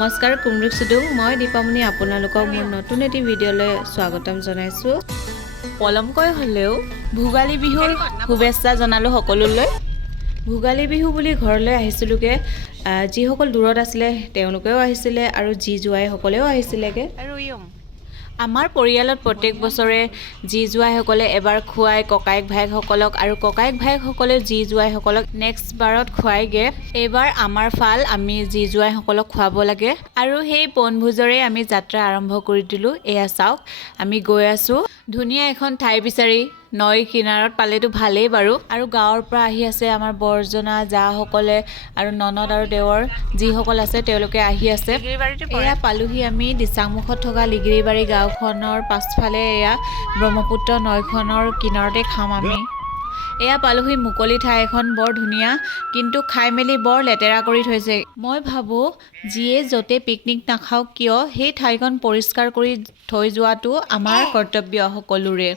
নমস্কাৰ কুমৰুক সুদুং মই দীপামণি আপোনালোকক মোৰ নতুন এটি ভিডিঅ'লৈ স্বাগতম জনাইছোঁ। পলমকৈ হ'লেও ভোগালী বিহুৰ শুভেচ্ছা জনালোঁ সকলোলৈ। ভোগালী বিহু বুলি ঘৰলৈ আহিছিলোঁগৈ। যিসকল দূৰত আছিলে তেওঁলোকেও আহিছিলে আৰু যি জোৱাইসকলেও আহিছিলেগৈ। আমাৰ পৰিয়ালত প্ৰত্যেক বছৰে যি জোৱাইসকলে এবাৰ খুৱাই ককায়েক ভায়েকসকলক আৰু ককায়েক ভায়েকসকলে যি জোৱাইসকলক নেক্সট বাৰত খুৱাইগে। এইবাৰ আমাৰ ফাল আমি যি জোৱাইসকলক খুৱাব লাগে আৰু সেই বনভোজৰে আমি যাত্ৰা আৰম্ভ কৰি দিলোঁ। এয়া চাওক আমি গৈ আছোঁ ধুনীয়া এখন ঠাই বিচাৰি। নৈ কিনাৰত পালেতো ভালেই বাৰু। আৰু গাঁৱৰ পৰা আহি আছে আমাৰ বৰজনা জাসকলে আৰু ননদ আৰু দেৱৰ যিসকল আছে তেওঁলোকে আহি আছে। এয়া পালোহি আমি দিচাংমুখত থকা লিগিৰিবাৰী গাঁওখনৰ পাছফালে এয়া ব্ৰহ্মপুত্ৰ নৈখনৰ কিনাৰতে খাম আমি। এয়া পালোহি মুকলি ঠাই এখন, বৰ ধুনীয়া, কিন্তু খাই মেলি বৰ লেতেৰা কৰি থৈছে। মই ভাবোঁ যিয়ে য'তে পিকনিক নাখাওক কিয় সেই ঠাইখন পৰিষ্কাৰ কৰি থৈ যোৱাটো আমাৰ কৰ্তব্য সকলোৰে।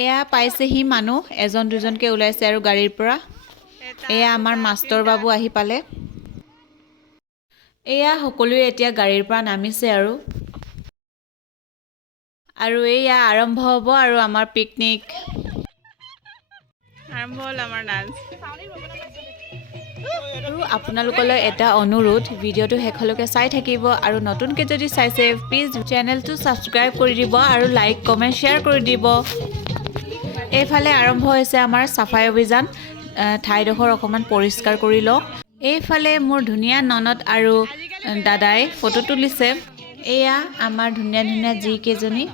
এয়া পাইছেহি মানুহ এজন দুজনকৈ ওলাইছে আৰু গাড়ীৰ পৰা। এয়া আমাৰ মাষ্টৰ বাবু আহি পালে। এয়া সকলোৱে এতিয়া গাড়ীৰ পৰা নামিছে আৰু এয়া আৰম্ভ হ'ব আৰু আমাৰ পিকনিক আৰম্ভ হ'ল আমাৰ ডান্স। আৰু আপোনালোকলৈ এটা অনুৰোধ, ভিডিঅ'টো শেষলৈকে চাই থাকিব আৰু নতুনকৈ যদি চাইছে প্লিজ চেনেলটো ছাবস্ক্ৰাইব কৰি দিব আৰু লাইক কমেণ্ট শ্বেয়াৰ কৰি দিব। এইফালে আৰম্ভ হৈছে আমাৰ চাফাই অভিযান। ঠাইডোখৰ অকণমান পৰিষ্কাৰ কৰি লওঁ। এইফালে মোৰ ধুনীয়া ননদ আৰু দাদাই ফটো তুলিছে। এয়া আমাৰ ধুনীয়া ধুনীয়া যিকেইজনী।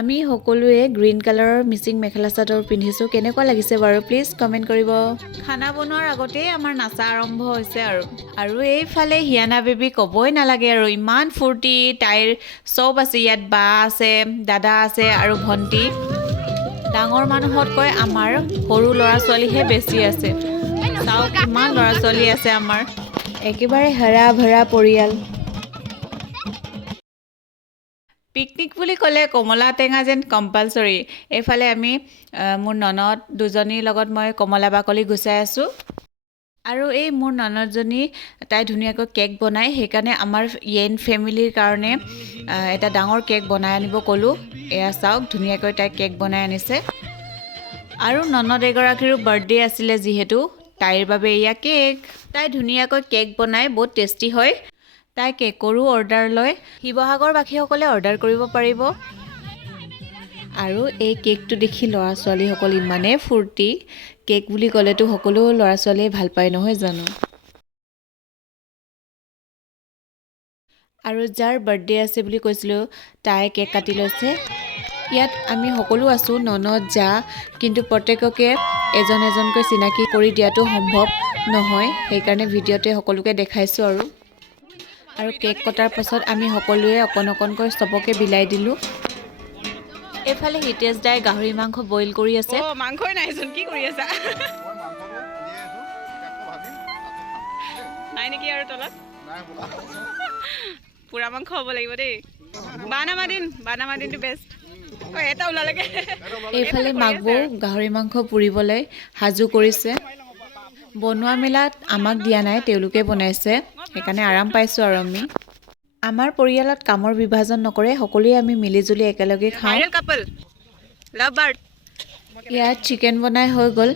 আমি সকলোৱে গ্ৰীণ কালাৰৰ মিচিং মেখেলা চাদৰ পিন্ধিছোঁ। কেনেকুৱা লাগিছে বাৰু প্লিজ কমেণ্ট কৰিব। খানা বনোৱাৰ আগতেই আমাৰ নাচা আৰম্ভ হৈছে আৰু এইফালে হিয়ানা বেবী ক'বই নালাগে আৰু ইমান ফূৰ্তি। তাইৰ চব আছে, ইয়াত বা আছে, দাদা আছে আৰু ভণ্টি। ডাঙৰ মানুহতকৈ আমাৰ সৰু ল'ৰা ছোৱালীহে বেছি আছে। চাওক ইমান ল'ৰা ছোৱালী আছে আমাৰ, একেবাৰে হাৰা ভৰা পৰিয়াল। পিকনিক বুলি ক'লে কমলা টেঙা যেন কম্পালচৰি। এইফালে আমি মোৰ ননদ দুজনীৰ লগত মই কমলা বাকলি গুচাই আছোঁ। আৰু এই মোৰ ননদজনী তাই ধুনীয়াকৈ কেক বনায়, সেইকাৰণে আমাৰ য়েন ফেমিলিৰ কাৰণে এটা ডাঙৰ কেক বনাই আনিব ক'লোঁ। এয়া চাওক ধুনীয়াকৈ তাই কেক বনাই আনিছে। আৰু ননদ এগৰাকীৰো বাৰ্থডে আছিলে যিহেতু তাইৰ বাবে এয়া কেক। তাই ধুনীয়াকৈ কেক বনায়, বহুত টেষ্টি হয়। তাই কেকৰো অৰ্ডাৰ লয়। শিৱসাগৰবাসীসকলে অৰ্ডাৰ কৰিব পাৰিব। আৰু এই কেকটো দেখি ল'ৰা ছোৱালীসকল ইমানেই ফূৰ্তি। কেক বুলি ক'লেতো সকলো ল'ৰা ছোৱালীয়ে ভাল পায় নহয় জানো। আৰু যাৰ বাৰ্থডে আছে বুলি কৈছিলোঁ তাই কেক কাটি লৈছে। ইয়াত আমি সকলো আছোঁ, ননদ জা, কিন্তু প্ৰত্যেককে এজন এজনকৈ চিনাকি কৰি দিয়াটো সম্ভৱ নহয়, সেইকাৰণে ভিডিঅ'তে সকলোকে দেখাইছোঁ। আৰু কেক কটাৰ পাছত আমি সকলোৱে অকণ অকণকৈ চবকে বিলাই দিলোঁ। এইফালে হিতেশ দাই গাহৰি মাংস বইল কৰি আছে। মাংসই নাইচোন, কি কৰি আছা? নাই নেকি আৰু তলত? পুৰা মাংস হ'ব লাগিব দেই। বানামাদিনটো বেষ্ট। এটা ওলালেগে। এইফালে মাঘ গাহৰি মাংস পুৰিবলৈ সাজু কৰিছে। বনোৱা মেলাত আমাক দিয়া নাই, তেওঁলোকে বনাইছে, সেইকাৰণে আৰাম পাইছোঁ আৰু আমি। আমাৰ পৰিয়ালত কামৰ বিভাজন নকৰে, সকলোৱে আমি মিলিজুলি একেলগে খাওঁ। ইয়াত চিকেন বনাই হৈ গ'ল।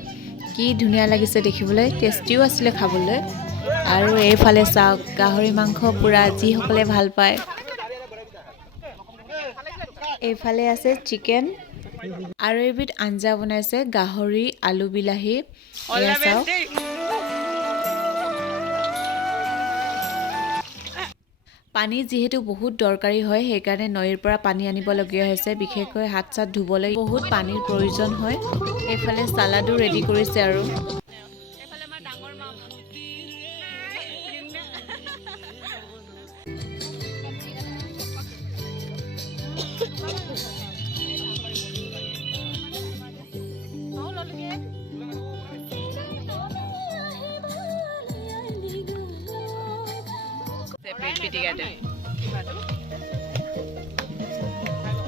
কি ধুনীয়া লাগিছে দেখিবলৈ, টেষ্টিও আছিলে খাবলৈ। আৰু এইফালে চাওক গাহৰি মাংস পুৰা যিসকলে ভাল পায়। এইফালে আছে চিকেন আৰু এবিধ আঞ্জা বনাইছে, গাহৰি আলু বিলাহী। এয়া চাওক। পানী যিহেতু বহুত দৰকাৰী হয়, সেইকাৰণে নৈৰ পৰা পানী আনিবলগীয়া হৈছে। বিশেষকৈ হাত চাত ধুবলৈ বহুত পানীৰ প্ৰয়োজন হয়। এইফালে চালাডো ৰেডি কৰিছে আৰু।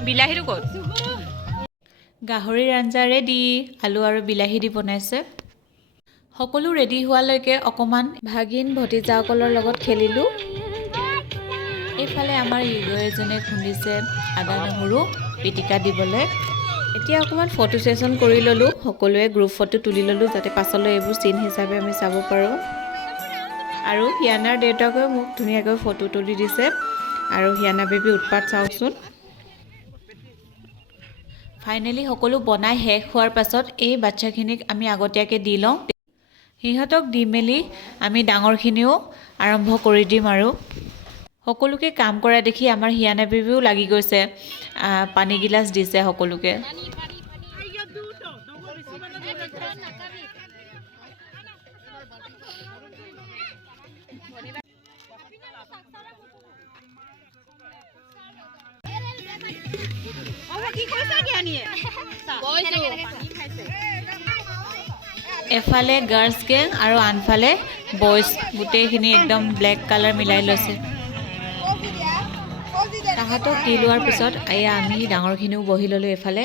বিলাহীটো ক'ত? গাহৰিৰ আঞ্জা ৰেডি, আলু আৰু বিলাহী দি বনাইছে। সকলো ৰেডি হোৱালৈকে অকণমান ভাগিন ভতিজাসকলৰ লগত খেলিলোঁ। এইফালে আমাৰ হিৰো এজনে খুন্দিছে আদা নহৰু পিটিকা দিবলৈ। এতিয়া অকণমান ফটো সেশন কৰি ল'লোঁ, সকলোৱে গ্ৰুপ ফটো তুলি ল'লোঁ যাতে পাছলৈ এইবোৰ চিন হিচাপে আমি চাব পাৰোঁ। আৰু হিয়ানাৰ দেউতাকেও মোক ধুনীয়াকৈ ফটো তুলি দিছে। আৰু হিয়ানা বেবী উৎপাত চাওকচোন। ফাইনেলি সকলো বনাই শেষ হোৱাৰ পাছত এই বাচ্চাখিনিক আমি আগতীয়াকৈ দি লওঁ। সিহঁতক দি মেলি আমি ডাঙৰখিনিও আৰম্ভ কৰি দিম। আৰু সকলোকে কাম কৰা দেখি আমাৰ হিয়ানা বেবীও লাগি গৈছে, পানী গিলাচ দিছে সকলোকে। এফালে গাৰ্লছ গেং আৰু আনফালে বয়জ, গোটেইখিনি একদম ব্লেক কালাৰ মিলাই লৈছে। তাহাঁতক দি লোৱাৰ পিছত এয়া আমি ডাঙৰখিনিও বহি ল'লোঁ এইফালে।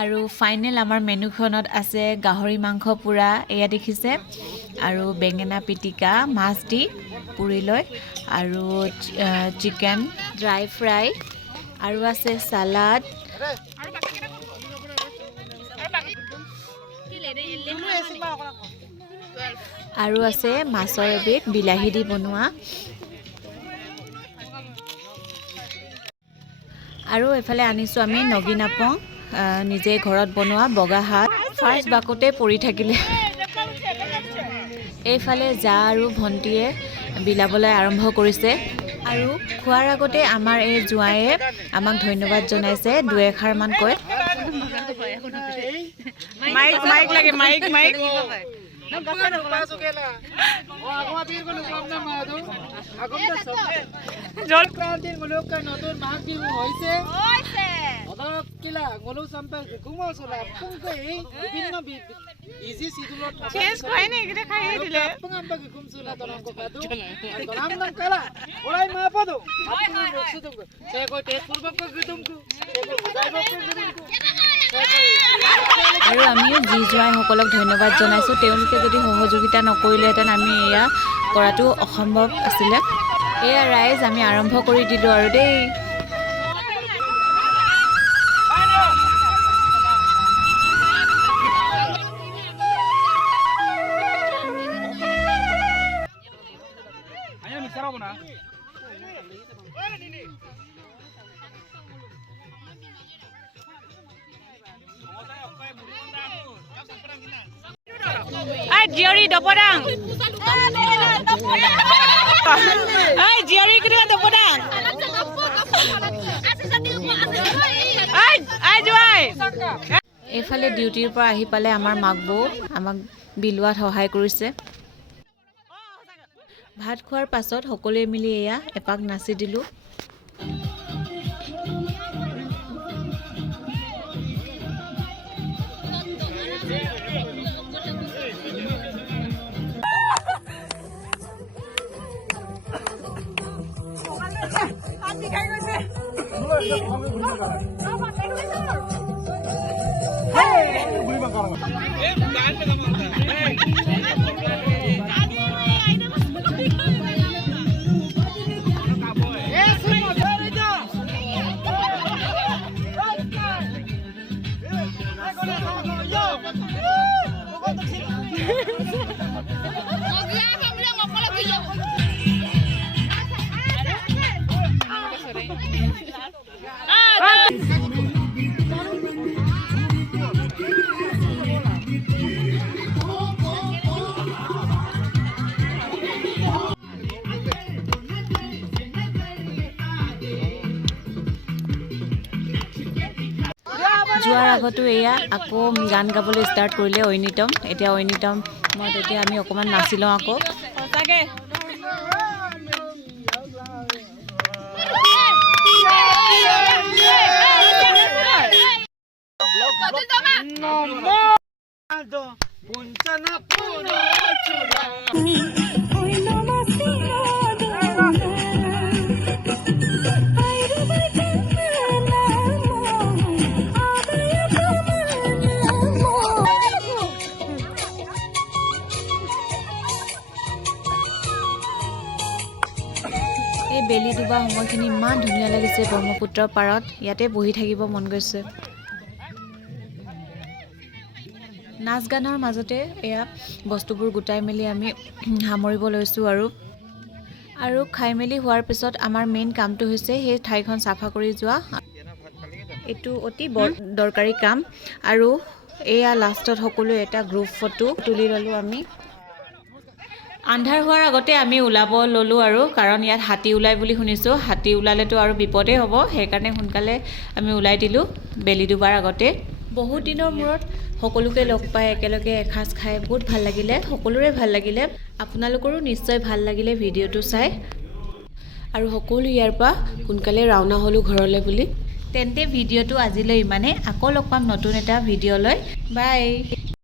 আৰু ফাইনেল আমাৰ মেনুখনত আছে গাহৰি মাংস পোৰা, এয়া দেখিছে, আৰু বেঙেনা পিটিকা মাছ দি পুৰি লৈ, আৰু চিকেন ড্ৰাই ফ্ৰাই, আৰু আছে চালাড, আৰু আছে মাছৰ এবিধ বিলাহী দি বনোৱা, আৰু এফালে আনিছোঁ আমি নগিনাপং, নিজে ঘৰত বনোৱা বগা হাত, ফাৰ্ষ্ট বাকতে পৰি থাকিলে। এইফালে জা আৰু ভণ্টিয়ে বিলাবলৈ আৰম্ভ কৰিছে। আৰু খোৱাৰ আগতে আমাৰ এই জোঁৱায়ে আমাক ধন্যবাদ জনাইছে, দুই এষাৰমান কৈ। মাইক লাগে, মাইক আৰু আমিও যি জোঁৱাইসকলক ধন্যবাদ জনাইছোঁ। তেওঁলোকে যদি সহযোগিতা নকৰিলেহেঁতেন আমি এয়া কৰাটো অসম্ভৱ আছিলে। এয়া ৰাইজ আমি আৰম্ভ কৰি দিলোঁ আৰু দেই। জিয়ৰী দপদাং, জিয়ৰী কেতিয়া দপদাং, এইফালে ডিউটিৰ পৰা আহি পালে আমাৰ মাক বৌ আমাক বিলোৱাত সহায় কৰিছে। ভাত খোৱাৰ পাছত সকলোৱে মিলি এয়া এপাক নাচি দিলোঁ। যোৱাৰ আগতো এয়া আকৌ গান গাবলৈ ষ্টাৰ্ট কৰিলে ঐনিতম। এতিয়া ঐনিতম মই তেতিয়া আমি অকণমান নাচি লওঁ আকৌ। সঁচাকৈ এই বেলি ডুবা সময়খিনি ইমান ধুনীয়া লাগিছে ব্ৰহ্মপুত্ৰৰ পাৰত ইয়াতে বহি থাকিব মন গৈছে নাচ গানৰ মাজতে এয়া বস্তুবোৰ গোটাই মেলি আমি সামৰিব লৈছোঁ আৰু খাই মেলি হোৱাৰ পিছত আমাৰ মেইন কামটো হৈছে সেই ঠাইখন চাফা কৰি যোৱা এইটো অতি দৰকাৰী কাম আৰু এয়া লাষ্টত সকলো এটা গ্ৰুপ ফটো তুলি ল'লোঁ আমি আন্ধাৰ হোৱাৰ আগতে আমি ওলাব ল'লোঁ আৰু কাৰণ ইয়াত হাতী ওলাই বুলি শুনিছোঁ হাতী ওলালেতো আৰু বিপদেই হ'ব সেইকাৰণে সোনকালে আমি ওলাই দিলোঁ বেলি ডুবাৰ আগতে বহুত দিনৰ মূৰত সকলোকে লগ পাই একেলগে এসাঁজ খাই বহুত ভাল লাগিলে সকলোৰে ভাল লাগিলে আপোনালোকৰো নিশ্চয় ভাল লাগিলে ভিডিঅ'টো চাই আৰু সকলো ইয়াৰ পৰা সোনকালে ৰাওনা হ'লোঁ ঘৰলৈ বুলি তেন্তে ভিডিঅ'টো আজিলৈ ইমানে আকৌ লগ পাম নতুন এটা ভিডিঅ' লৈ বাই